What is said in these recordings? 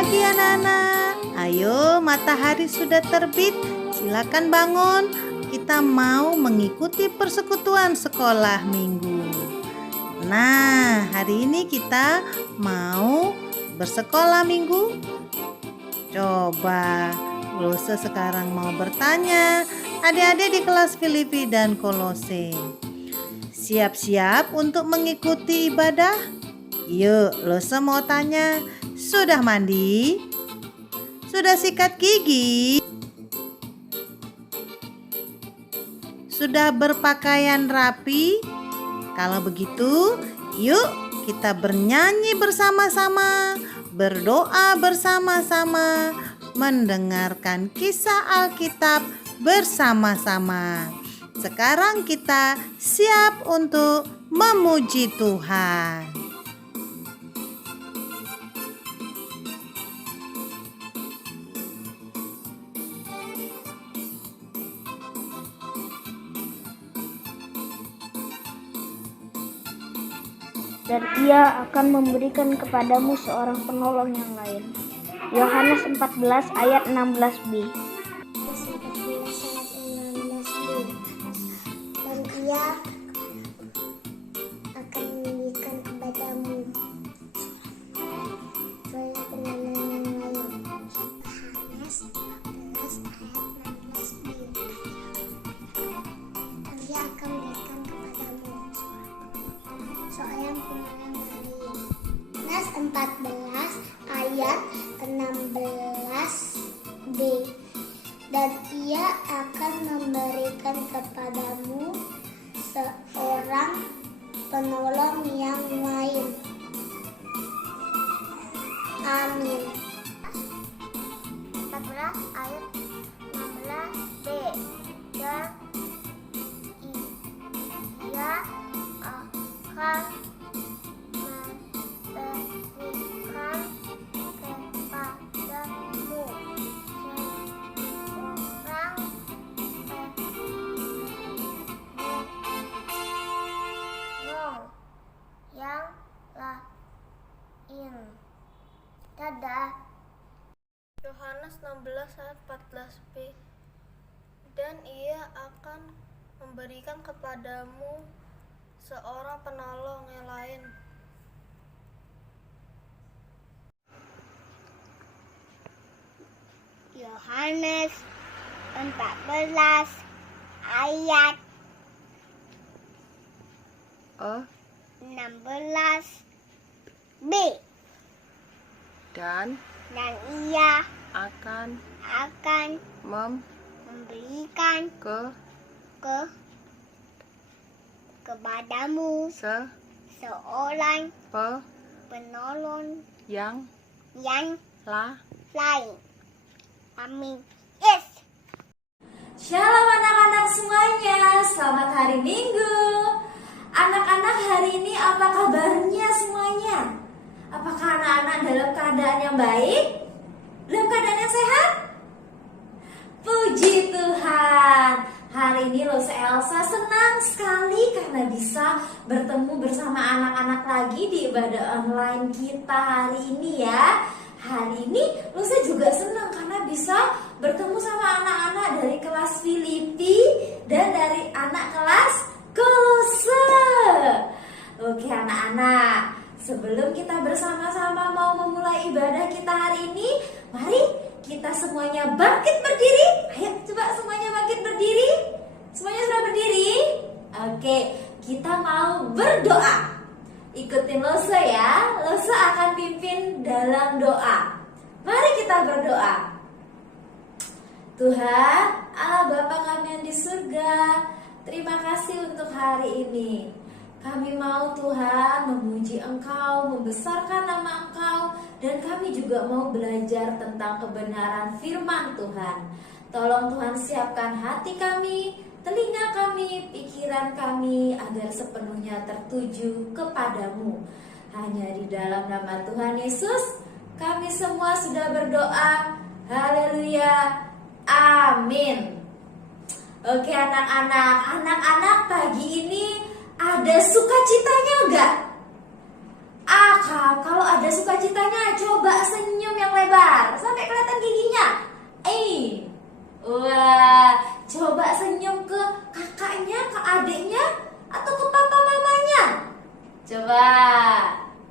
pagi anak-anak. Ayo, matahari sudah terbit. Silakan bangun. Kita mau mengikuti persekutuan sekolah minggu. Nah, hari ini kita mau bersekolah minggu. Coba Lose sekarang mau bertanya. Adik-adik di kelas Filipi dan Kolose, siap-siap untuk mengikuti ibadah? Yuk, Lose mau tanya, sudah mandi? Sudah sikat gigi? Sudah berpakaian rapi? Kalau begitu, yuk kita bernyanyi bersama-sama, berdoa bersama-sama, mendengarkan kisah Alkitab bersama-sama. Sekarang kita siap untuk memuji Tuhan. Dan ia akan memberikan kepadamu seorang penolong yang lain. Yohanes 14 ayat 16b. Dan ia akan memberikan kepadamu seorang penolong yang lain. Yohanes 14 ayat 16b. Dan ia akan memberikan kepadamu seorang penolong yang lain. Yohanes 14 ayat 16b. Dan ia akan memberikan kepadamu seorang penolong yang lain. Amin. 14 ayat 16b. Dan ia akan memberikan kepadamu yang lain. Dadah. Yohanes 16 ayat 14b. Dan ia akan memberikan kepadamu seorang penolong yang lain. Yohanes 14 ayat 16b. Dan ia akan memberikan kepadamu seorang penolong yang lain. Amin. Yes. Shalom anak-anak semuanya, selamat hari Minggu. Anak-anak, hari ini apa kabarnya semuanya? Apakah anak-anak dalam keadaan yang baik? Dalam keadaan yang sehat? Puji Tuhan. Hari ini Lose Elsa senang sekali karena bisa bertemu bersama anak-anak lagi di ibadah online kita hari ini ya. Hari ini Lose juga senang karena bisa bertemu sama anak-anak dari kelas Filipi dan dari anak kelas Kolose. Oke anak-anak, sebelum kita bersama-sama mau memulai ibadah kita hari ini, mari kita semuanya bangkit berdiri. Ayo coba semuanya bangkit berdiri. Semuanya sudah berdiri? Oke, kita mau berdoa. Ikutin Lose ya. Lose akan pimpin dalam doa. Mari kita berdoa. Tuhan, Allah Bapa kami yang di surga, terima kasih untuk hari ini. Kami mau Tuhan memuji Engkau, membesarkan nama Engkau, dan kami juga mau belajar tentang kebenaran firman Tuhan. Tolong Tuhan siapkan hati kami, telinga kami, pikiran kami, agar sepenuhnya tertuju kepadamu. Hanya di dalam nama Tuhan Yesus, kami semua sudah berdoa. Haleluya, amin. Oke anak-anak pagi ini ada sukacitanya enggak? Kalau ada sukacitanya coba senyum yang lebar sampai kelihatan giginya. Wah, coba senyum ke kakaknya, ke adiknya, atau ke papa mamanya. Coba.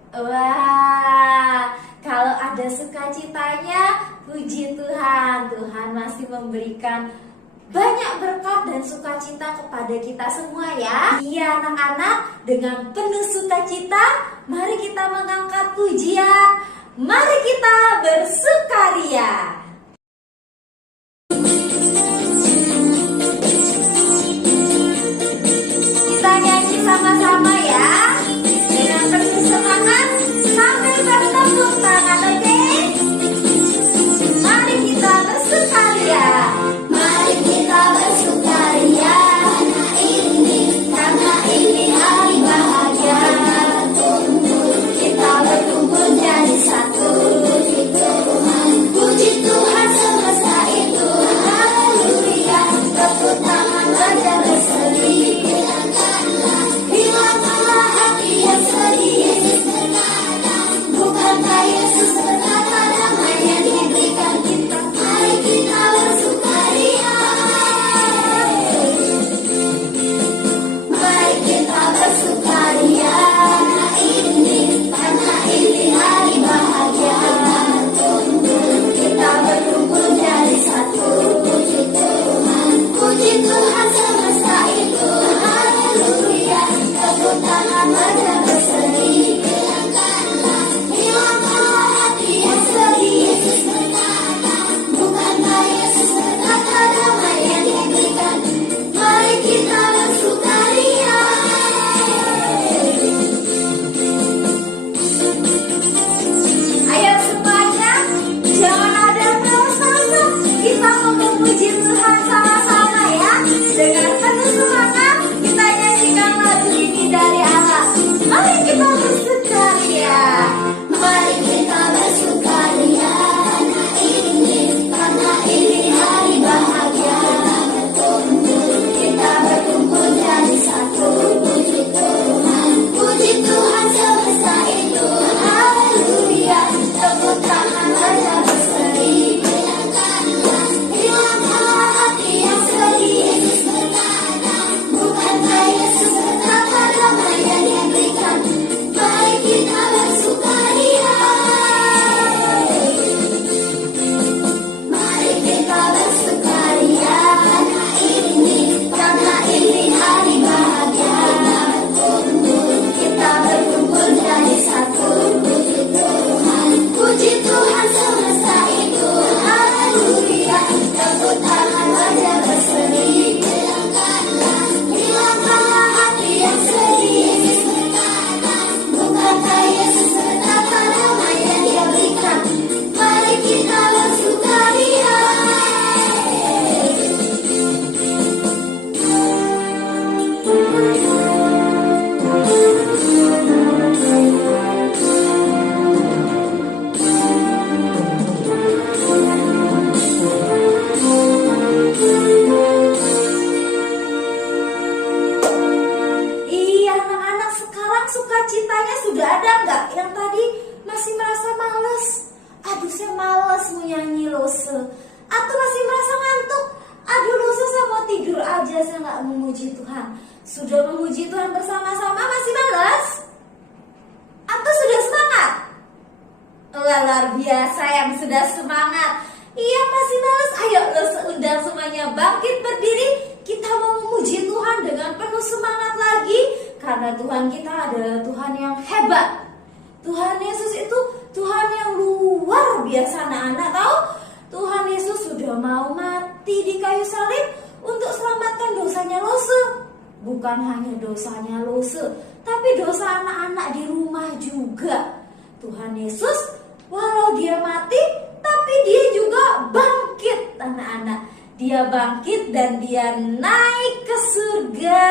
Wah, kalau ada sukacitanya, puji Tuhan. Tuhan masih memberikan banyak berkat dan sukacita kepada kita semua ya. Iya anak-anak, dengan penuh sukacita, mari kita mengangkat pujian. Mari kita bersukaria. Kita nyanyi sama-sama ya. Dengan penuh semangat sambil bertepuk tangan, oke? Mari kita bersukaria. Mari kita bersukaria karena ini hari bahagia. Kita berkumpul jadi satu. Puji Tuhan semesta itu. Haleluya. Tepuk tangan wajah berseri. Hilangkanlah hati yang sedih. Bukankah Yesus berkata damai yang diberikan kita? Mari kita bersukaria. Mari kita bersukaria karena ini hari bahagia. Kita berkumpul jadi satu. Puji Tuhan semesta itu. Haleluya. Tepuk tangan wajah berseri. Hilangkanlah hati yang sedih. Bukankah Yesus berkata damai yang diberikan? Mari kita bersukaria. Ayo semuanya, jangan ada terasa-rasa. Kita mau memuji Tuhan sama-sama ya. Dengan penuh semangat, kita nyanyikan lagu ini dari Allah. Mari kita bersukaria. Mari kita bersukaria karena ini hari bahagia. Kita berkumpul jadi satu. Puji Tuhan semesta itu. Haleluya. Tepuk tangan wajah berseri. Hilangkanlah hati yang sedih. Bukankah Yesus berkata damai yang diberikan? Mari kita bersukaria. Mari kita bersukaria karena ini hari bahagia. Kita berkumpul jadi satu. Puji Tuhan semesta itu. Haleluya. Tepuk tangan wajah berseri. Hilangkanlah hati yang sedih. Bukankah Yesus berkata damai yang Dia berikan? Mari kita bersukaria. Iya anak-anak, sekarang sukacitanya sudah ada nggak? Yang tadi masih merasa males. Aduh saya males mau nyanyi lose. Atau masih merasa ngantuk. Aduh lose saya mau tidur aja, saya nggak memuji Tuhan. Sudah memuji Tuhan bersama-sama masih males? Atau sudah semangat? Wah, luar biasa yang sudah semangat. Iya masih males. Ayo lose undang semuanya bangkit berdiri. Kita mau memuji Tuhan dengan penuh semangat lagi. Karena Tuhan kita adalah Tuhan yang hebat. Tuhan Yesus itu Tuhan yang luar biasa anak-anak tahu. Tuhan Yesus sudah mau mati di kayu salib untuk selamatkan dosanya lose. Bukan hanya dosanya lose, tapi dosa anak-anak di rumah juga. Tuhan Yesus walau dia mati, tapi dia juga bangkit anak-anak. Dia bangkit dan dia naik ke surga.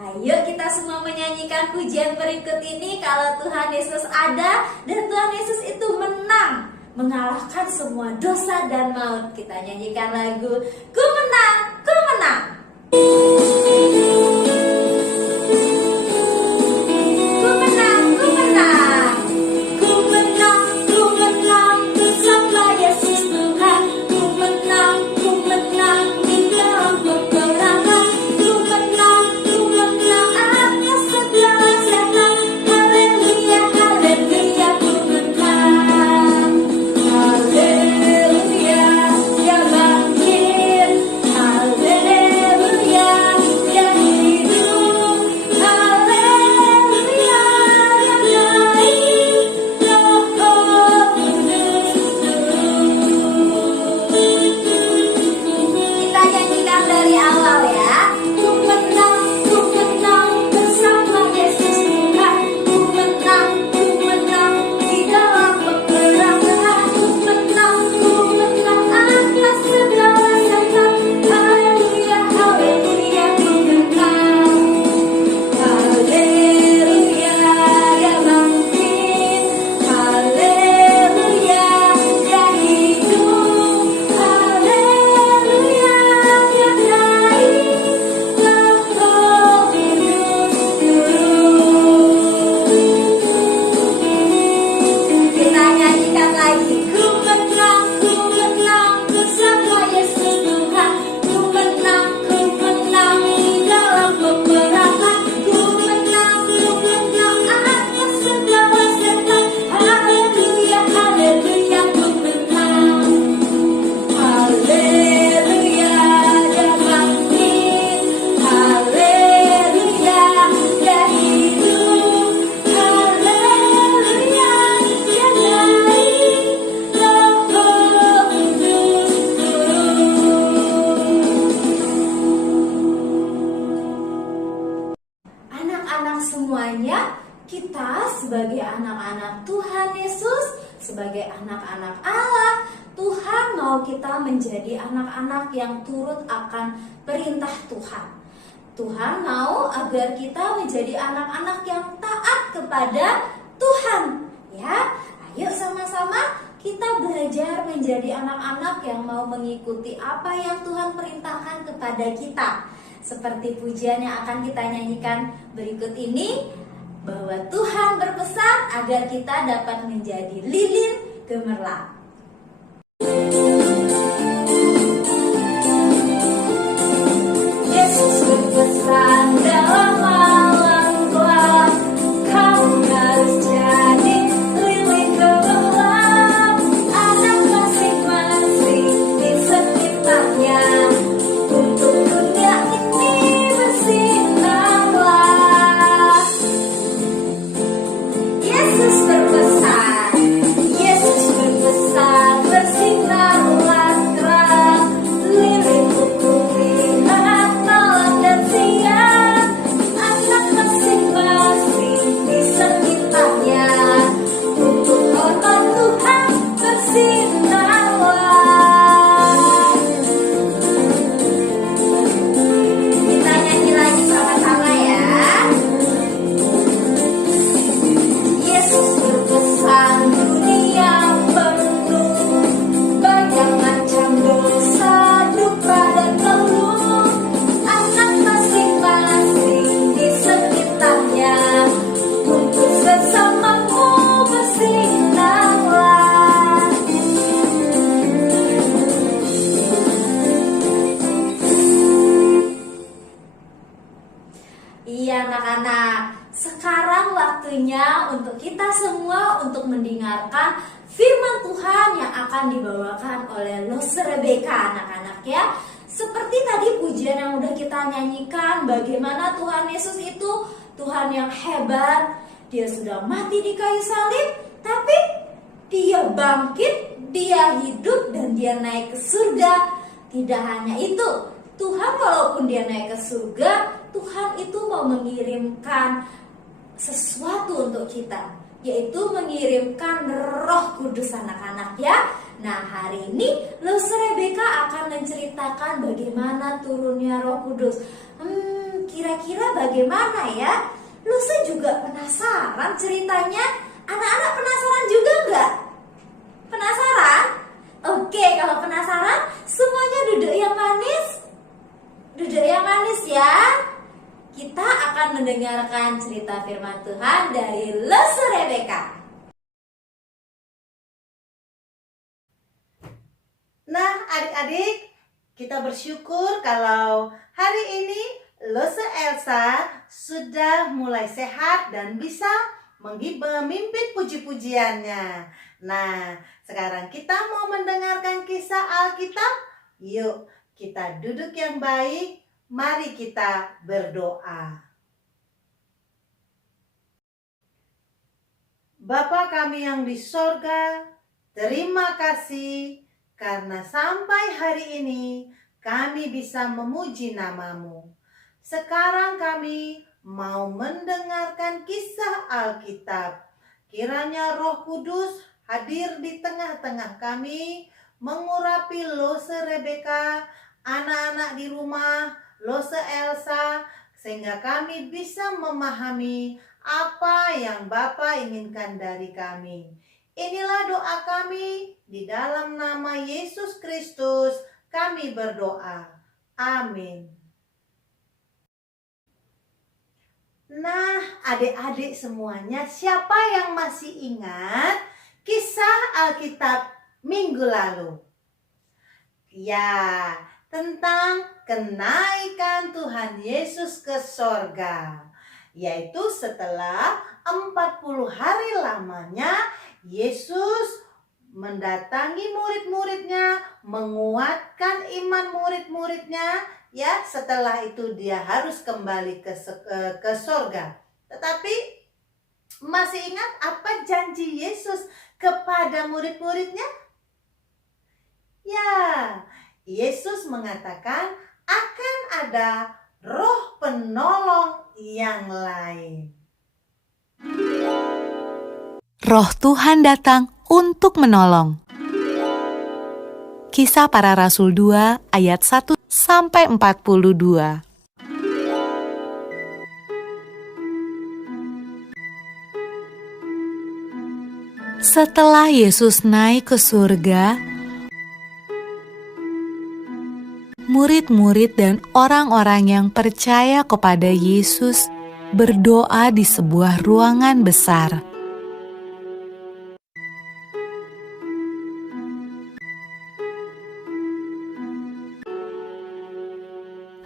Ayo kita semua menyanyikan pujian berikut ini. Kalau Tuhan Yesus ada dan Tuhan Yesus itu menang, mengalahkan semua dosa dan maut. Kita nyanyikan lagu Ku Menang, Ku Menang. Ku menang, ku menang. Ku menang, ku menang. Ulang lagi. Ku menang bersama Yesus Tuhan. Ku menang di dalam peperangan. Ku menang atas segala setan. Haleluya, haleluya, ku menang. Haleluya, dia bangkit. Haleluya, dia hidup. Haleluya, dia naik. Roh Kudus turun. Anak-anak semuanya, kita sebagai anak-anak Tuhan Yesus, sebagai anak-anak Allah, Tuhan mau kita menjadi anak-anak yang turut akan perintah Tuhan. Tuhan mau agar kita menjadi anak-anak yang taat kepada Tuhan. Ya, ayo sama-sama kita belajar menjadi anak-anak yang mau mengikuti apa yang Tuhan perintahkan kepada kita. Seperti pujian yang akan kita nyanyikan berikut ini, bahwa Tuhan berpesan agar kita dapat menjadi lilin gemerlap. Yesus berpesan dalam malam gelap, kamu harus jadi lilin gemerlap. Anak masing-masing di sekitarnya, untuk dunia ini bersinarlah. Yesus berpesan bersinarlah terang, lilin untuk lihat malam dan siang. Anak masing-masing di sekitarnya, untuk hormat Tuhan bersinarlah. Kita nyanyi lagi sama-sama ya. Yesus berpesan dunia penuh banyak macam dosa, duka dan keluh. Anak masing-masing di sekitarnya, untuk sesamamu bersinarlah. Iya anak-anak, sekarang waktunya untuk kita semua untuk mendengarkan firman Tuhan yang akan dibawakan oleh Lose Rebecca anak-anak ya. Seperti tadi pujian yang udah kita nyanyikan, bagaimana Tuhan Yesus itu Tuhan yang hebat. Dia sudah mati di kayu salib, tapi dia bangkit, dia hidup, dan dia naik ke surga. Tidak hanya itu, Tuhan walaupun dia naik ke surga, Tuhan itu mau mengirimkan sesuatu untuk kita, yaitu mengirimkan Roh Kudus anak-anak ya. Nah, hari ini Lose Rebecca akan menceritakan bagaimana turunnya Roh Kudus. Kira-kira bagaimana ya? Luse juga penasaran ceritanya. Anak-anak penasaran juga nggak? Penasaran? Oke, kalau penasaran, semuanya duduk yang manis. Duduk yang manis ya. Kita akan mendengarkan cerita firman Tuhan dari Lose Rebecca. Nah, adik-adik, kita bersyukur kalau hari ini Lose Elsa sudah mulai sehat dan bisa memimpin puji-pujiannya. Nah, sekarang kita mau mendengarkan kisah Alkitab. Yuk, kita duduk yang baik. Mari kita berdoa. Bapa kami yang di sorga, terima kasih karena sampai hari ini kami bisa memuji nama-Mu. Sekarang kami mau mendengarkan kisah Alkitab. Kiranya Roh Kudus hadir di tengah-tengah kami, mengurapi Lose Rebecca, anak-anak di rumah, Lose Elsa, sehingga kami bisa memahami apa yang Bapa inginkan dari kami. Inilah doa kami, di dalam nama Yesus Kristus kami berdoa. Amin. Nah, adik-adik semuanya, siapa yang masih ingat kisah Alkitab minggu lalu? Ya, tentang kenaikan Tuhan Yesus ke sorga. Yaitu setelah 40 hari lamanya Yesus mendatangi murid-muridnya, menguatkan iman murid-muridnya. Ya, setelah itu dia harus kembali ke sorga. Tetapi masih ingat apa janji Yesus kepada murid-muridnya? Ya, Yesus mengatakan akan ada roh penolong yang lain. Roh Tuhan datang untuk menolong. Kisah Para Rasul 2 ayat 1 sampai 42. Setelah Yesus naik ke surga, murid-murid dan orang-orang yang percaya kepada Yesus berdoa di sebuah ruangan besar.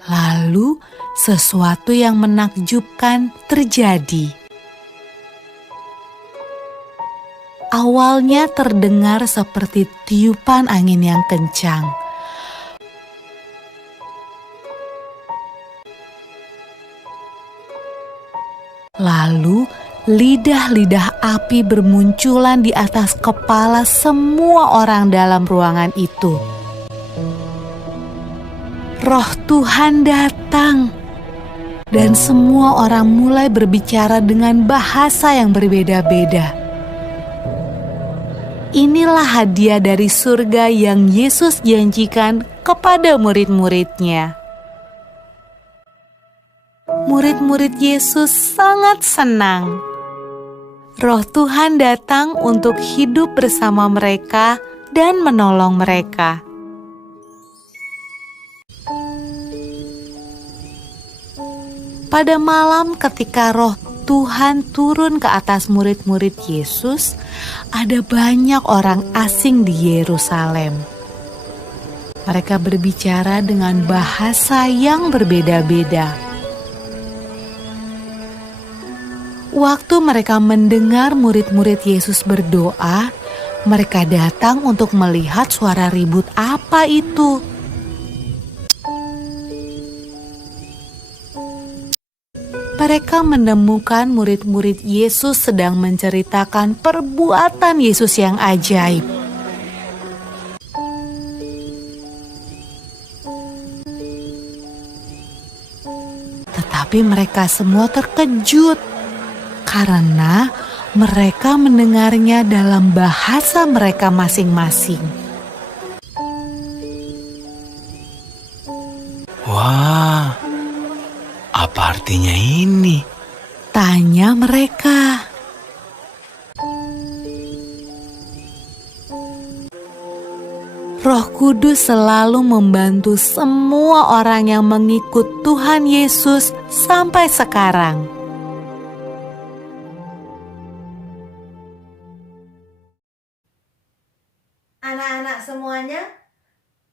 Lalu, sesuatu yang menakjubkan terjadi. Awalnya terdengar seperti tiupan angin yang kencang. Lalu, lidah-lidah api bermunculan di atas kepala semua orang dalam ruangan itu. Roh Tuhan datang, dan semua orang mulai berbicara dengan bahasa yang berbeda-beda. Inilah hadiah dari surga yang Yesus janjikan kepada murid-muridnya. Murid-murid Yesus sangat senang. Roh Tuhan datang untuk hidup bersama mereka dan menolong mereka. Pada malam ketika Roh Tuhan turun ke atas murid-murid Yesus, ada banyak orang asing di Yerusalem. Mereka berbicara dengan bahasa yang berbeda-beda. Waktu mereka mendengar murid-murid Yesus berdoa, mereka datang untuk melihat suara ribut apa itu. Mereka menemukan murid-murid Yesus sedang menceritakan perbuatan Yesus yang ajaib. Tetapi mereka semua terkejut karena mereka mendengarnya dalam bahasa mereka masing-masing. Wah, apa artinya ini? Tanya mereka. Roh Kudus selalu membantu semua orang yang mengikut Tuhan Yesus sampai sekarang. Anak-anak semuanya,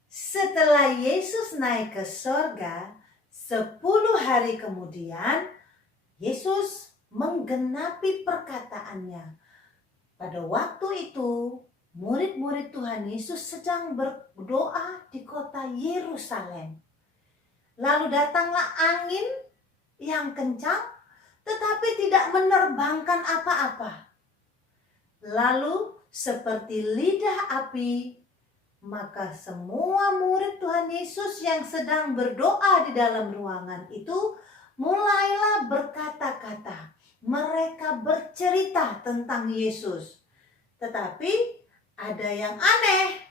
setelah Yesus naik ke sorga, 10 hari kemudian, Yesus menggenapi perkataannya. Pada waktu itu, murid-murid Tuhan Yesus sedang berdoa di kota Yerusalem. Lalu datanglah angin yang kencang, tetapi tidak menerbangkan apa-apa. Lalu seperti lidah api, maka semua murid Tuhan Yesus yang sedang berdoa di dalam ruangan itu mulailah berkata-kata. Mereka bercerita tentang Yesus. Tetapi ada yang aneh.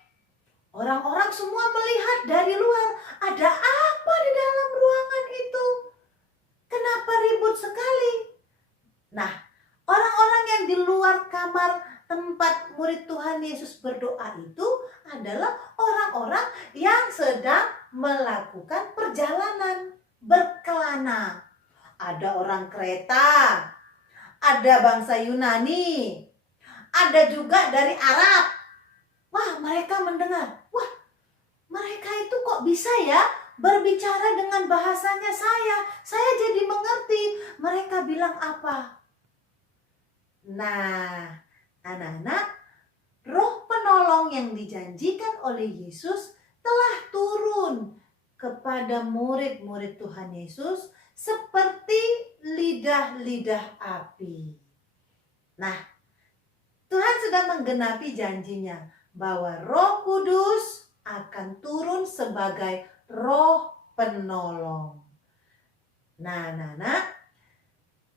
Orang-orang semua melihat dari luar, ada apa di dalam ruangan itu? Kenapa ribut sekali? Nah, orang-orang yang di luar kamar tempat murid Tuhan Yesus berdoa itu adalah orang-orang yang sedang melakukan perjalanan berkelana. Ada orang Kreta, ada bangsa Yunani, ada juga dari Arab. mereka mendengar, wah, mereka itu kok bisa ya berbicara dengan bahasanya saya. Saya jadi mengerti mereka bilang apa. Nah, anak-anak, Roh penolong yang dijanjikan oleh Yesus telah turun kepada murid-murid Tuhan Yesus seperti lidah-lidah api. Nah, Tuhan sudah menggenapi janjinya bahwa Roh Kudus akan turun sebagai Roh penolong. Nah, anak-anak,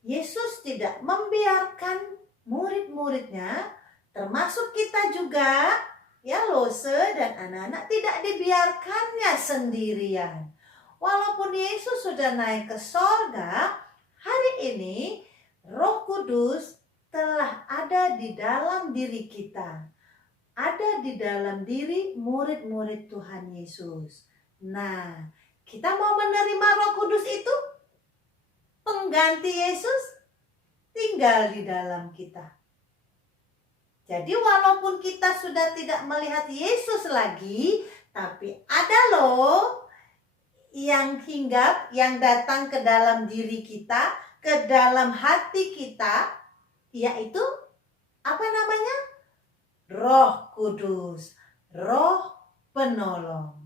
Yesus tidak membiarkan murid-muridnya, termasuk kita juga, ya Lose dan anak-anak, tidak dibiarkannya sendirian. Walaupun Yesus sudah naik ke sorga, hari ini Roh Kudus telah ada di dalam diri kita. Ada di dalam diri murid-murid Tuhan Yesus. Nah, kita mau menerima Roh Kudus itu? Pengganti Yesus tinggal di dalam kita. Jadi walaupun kita sudah tidak melihat Yesus lagi, tapi ada loh yang hinggap, yang datang ke dalam diri kita, ke dalam hati kita, yaitu apa namanya? Roh Kudus, Roh penolong.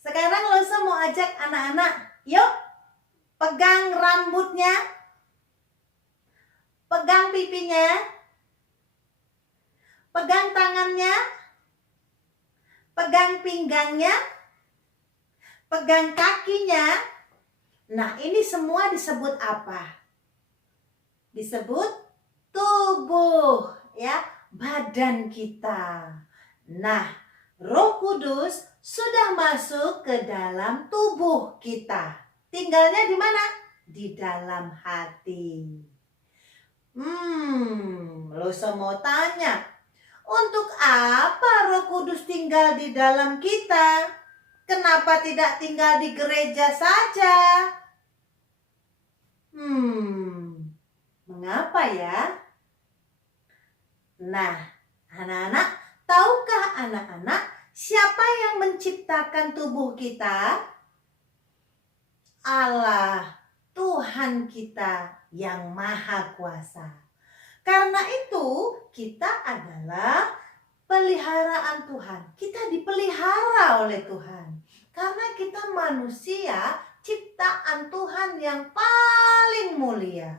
Sekarang Lose mau ajak anak-anak, yuk pegang rambutnya, pegang pipinya, pegang tangannya, pegang pinggangnya, pegang kakinya. Nah, ini semua disebut apa? Disebut tubuh, ya, badan kita. Nah, Roh Kudus sudah masuk ke dalam tubuh kita. Tinggalnya di mana? Di dalam hati. Lose mau tanya, untuk apa Roh Kudus tinggal di dalam kita? Kenapa tidak tinggal di gereja saja? Mengapa ya? Nah, anak-anak, tahukah anak-anak siapa yang menciptakan tubuh kita? Allah, Tuhan kita yang Maha Kuasa. Karena itu, kita adalah peliharaan Tuhan. Kita dipelihara oleh Tuhan. Karena kita manusia, ciptaan Tuhan yang paling mulia.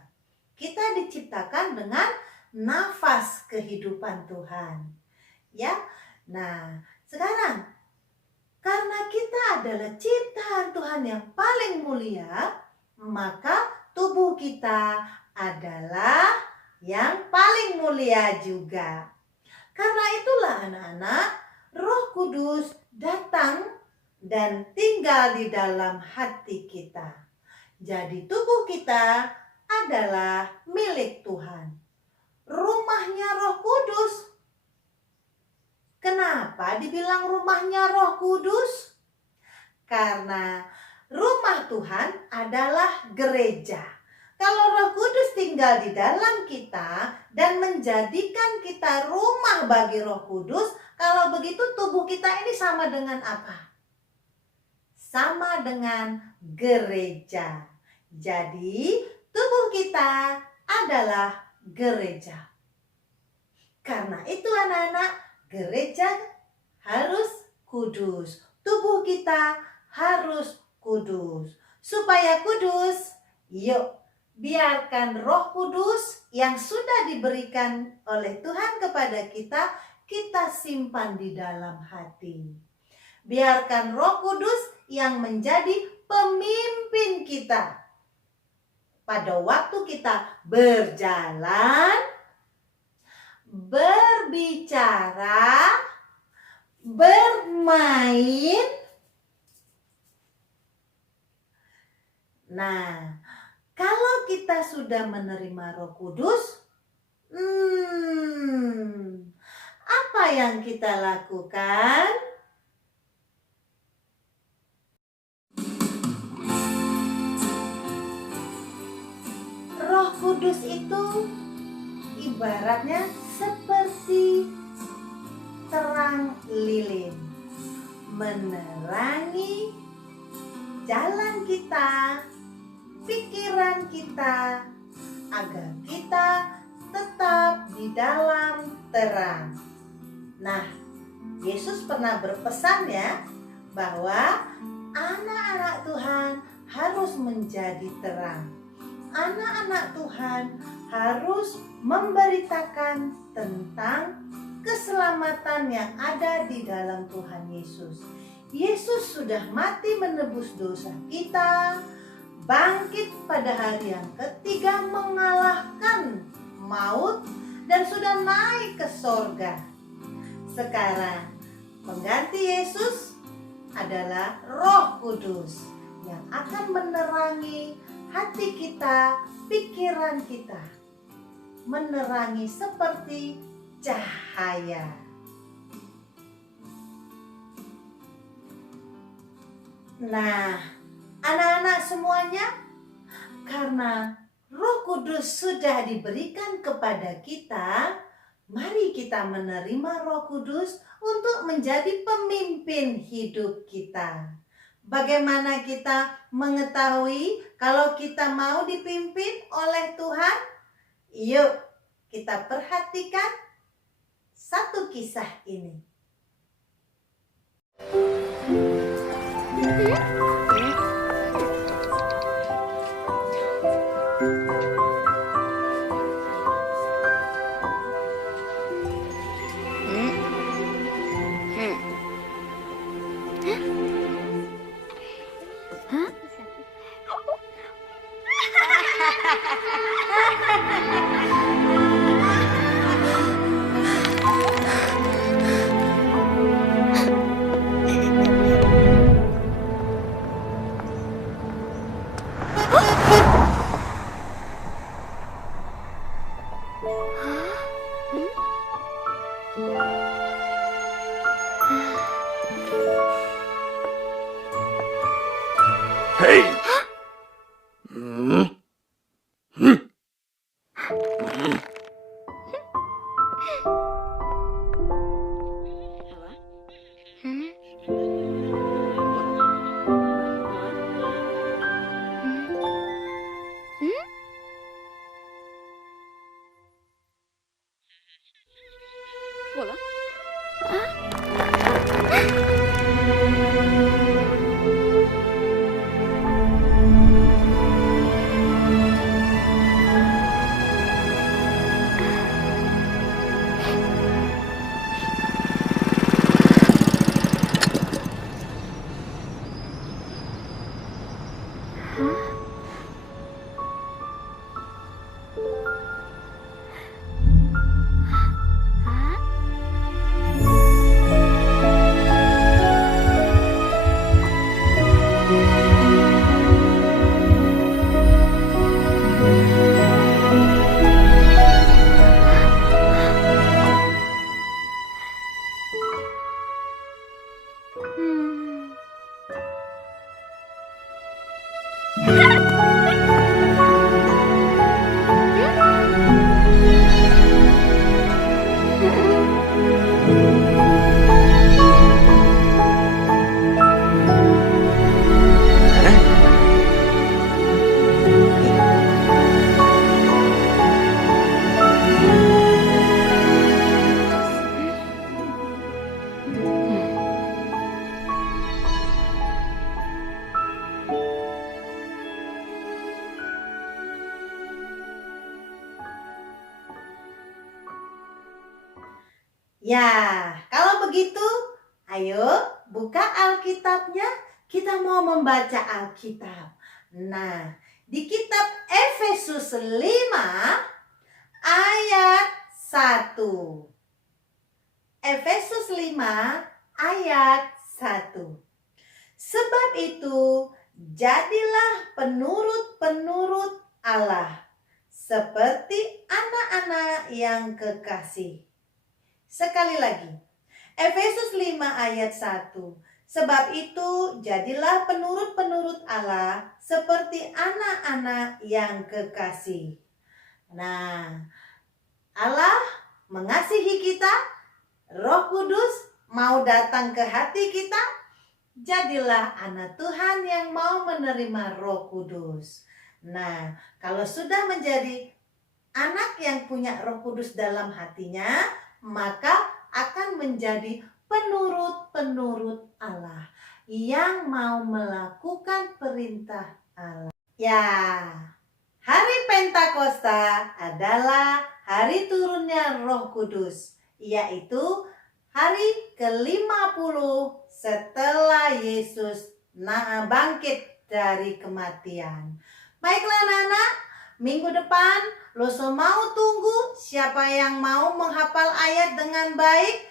Kita diciptakan dengan nafas kehidupan Tuhan. Ya. Nah, sekarang karena kita adalah ciptaan Tuhan yang paling mulia, maka tubuh kita adalah yang paling mulia juga. Karena itulah anak-anak, Roh Kudus datang dan tinggal di dalam hati kita. Jadi tubuh kita adalah milik Tuhan. Rumahnya Roh Kudus. Kenapa dibilang rumahnya Roh Kudus? Karena rumah Tuhan adalah gereja. Kalau Roh Kudus tinggal di dalam kita dan menjadikan kita rumah bagi Roh Kudus, kalau begitu tubuh kita ini sama dengan apa? Sama dengan gereja. Jadi tubuh kita adalah gereja. Karena itu anak-anak, gereja harus kudus. Tubuh kita harus kudus. Supaya kudus, yuk biarkan Roh Kudus yang sudah diberikan oleh Tuhan kepada kita, kita simpan di dalam hati. Biarkan Roh Kudus yang menjadi pemimpin kita. Pada waktu kita berjalan, berbicara, bermain. Nah, kalau kita sudah menerima Roh Kudus, apa yang kita lakukan? Roh Kudus itu ibaratnya seperti menerangi jalan kita, pikiran kita, agar kita tetap di dalam terang. Nah, Yesus pernah berpesan ya, bahwa anak-anak Tuhan harus menjadi terang. Anak-anak Tuhan harus memberitakan tentang keselamatan yang ada di dalam Tuhan Yesus. Yesus sudah mati menebus dosa kita, bangkit pada hari yang ketiga mengalahkan maut, dan sudah naik ke sorga. Sekarang pengganti Yesus adalah Roh Kudus yang akan menerangi hati kita, pikiran kita, menerangi seperti cahaya. Nah, anak-anak semuanya, karena Roh Kudus sudah diberikan kepada kita, mari kita menerima Roh Kudus untuk menjadi pemimpin hidup kita. Bagaimana kita mengetahui kalau kita mau dipimpin oleh Tuhan? Yuk, kita perhatikan satu kisah ini. Hei! Ya, kalau begitu, ayo buka Alkitabnya, kita mau membaca Alkitab. Nah, di kitab Efesus 5 ayat 1. Efesus 5 ayat 1. Sebab itu, jadilah penurut-penurut Allah, seperti anak-anak yang kekasih. Sekali lagi, Efesus 5 ayat 1. Sebab itu, jadilah penurut-penurut Allah seperti anak-anak yang kekasih. Nah, Allah mengasihi kita, Roh Kudus mau datang ke hati kita, jadilah anak Tuhan yang mau menerima Roh Kudus. Nah, kalau sudah menjadi anak yang punya Roh Kudus dalam hatinya, maka akan menjadi penurut-penurut Allah yang mau melakukan perintah Allah. Ya, hari Pentakosta adalah hari turunnya Roh Kudus, yaitu hari ke-50 setelah Yesus bangkit dari kematian. Baiklah anak-anak, minggu depan Loso mau tunggu siapa yang mau menghafal ayat dengan baik.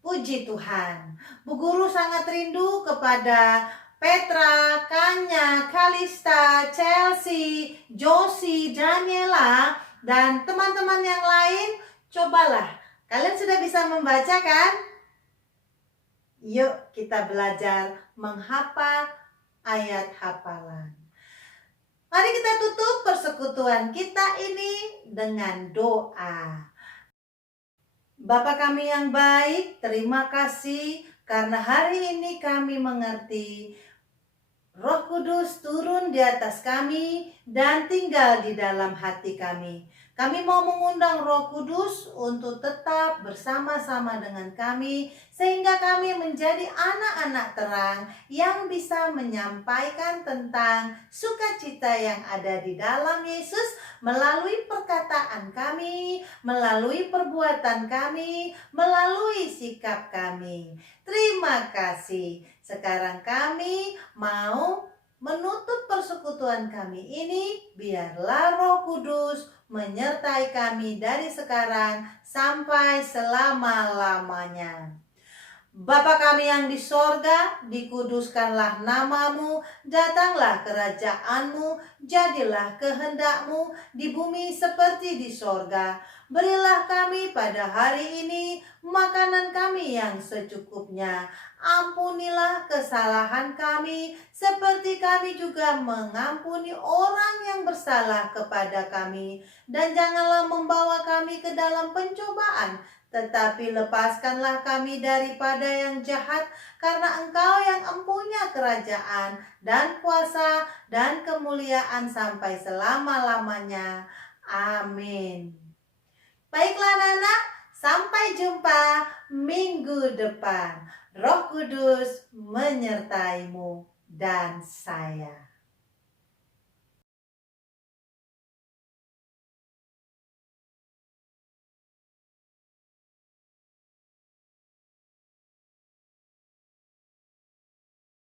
Puji Tuhan. Bu Guru sangat rindu kepada Petra, Kanya, Kalista, Chelsea, Josie, Daniela, dan teman-teman yang lain. Cobalah, kalian sudah bisa membaca kan? Yuk kita belajar menghafal ayat hafalan. Mari kita tutup persekutuan kita ini dengan doa. Bapa kami yang baik, terima kasih karena hari ini kami mengerti Roh Kudus turun di atas kami dan tinggal di dalam hati kami. Kami mau mengundang Roh Kudus untuk tetap bersama-sama dengan kami sehingga kami menjadi anak-anak terang yang bisa menyampaikan tentang sukacita yang ada di dalam Yesus melalui perkataan kami, melalui perbuatan kami, melalui sikap kami. Terima kasih. Sekarang kami mau menutup persekutuan kami ini, biarlah Roh Kudus menyertai kami dari sekarang sampai selama-lamanya. Bapa kami yang di sorga, dikuduskanlah namamu, datanglah kerajaanmu, jadilah kehendakmu di bumi seperti di sorga. Berilah kami pada hari ini makanan kami yang secukupnya. Ampunilah kesalahan kami, seperti kami juga mengampuni orang yang bersalah kepada kami. Dan janganlah membawa kami ke dalam pencobaan, tetapi lepaskanlah kami daripada yang jahat, karena Engkau yang empunya kerajaan dan kuasa dan kemuliaan sampai selama-lamanya. Amin. Baiklah anak-anak, sampai jumpa minggu depan. Roh Kudus menyertaimu dan saya.